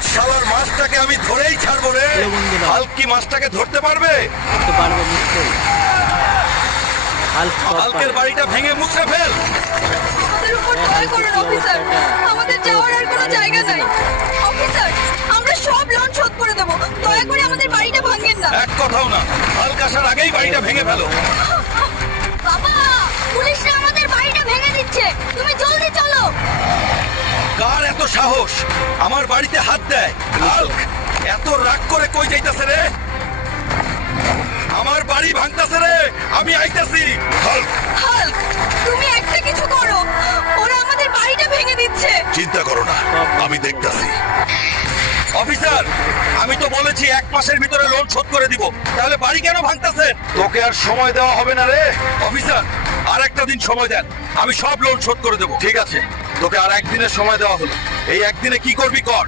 আজ শালার মাছটাকে আমি ধরেই ছাড়বো রে। হাল্ক কি মাছটাকে ধরতে পারবে? করতে পারবে নিশ্চয়ই। হাল্ক সব হাল্কের পারে। বাড়িটা ভেঙে মুছড়ে ফেল। আমাদের উপর দয়া করুন অফিসার, আমাদের যাওয়ার আর কোনো জায়গা নাই। অফিসার, আমরা সব লোন শোধ করে দেবো, দয়া করে আমাদের বাড়িটা ভাঙেন না। এক কথাও না, হাল্ক আসার আগেই বাড়িটা ভেঙে ফেলো। বাবা, পুলিশরা আমাদের বাড়িটা ভেঙে দিচ্ছে, তুমি জলদি চলো। কার এত সাহস আমার বাড়িতে হাত দেয়? হাল্ক এত রাগ করে কই যাইতাছে রে? আমার বাড়ি ভাঙতাছে রে, আমি আইতাছি। হাল্ক হাল্ক, তুমি একটা কিছু করো, ওরা আমাদের বাড়িটা ভেঙে দিচ্ছে। চিন্তা করো না, আমি দেখতাছি। অফিসার, আমি তো বলেছি 1 মাসের ভিতরে লোন শোধ করে দিব, তাহলে বাড়ি কেন ভাঙতাছে? তোকে আর সময় দেওয়া হবে না রে। অফিসার, আর একটা দিন সময় দেন, আমি সব লোন শোধ করে দেবো। ঠিক আছে, তোকে আর একদিনের সময় দেওয়া হলো। এই একদিনে কি করবি কর।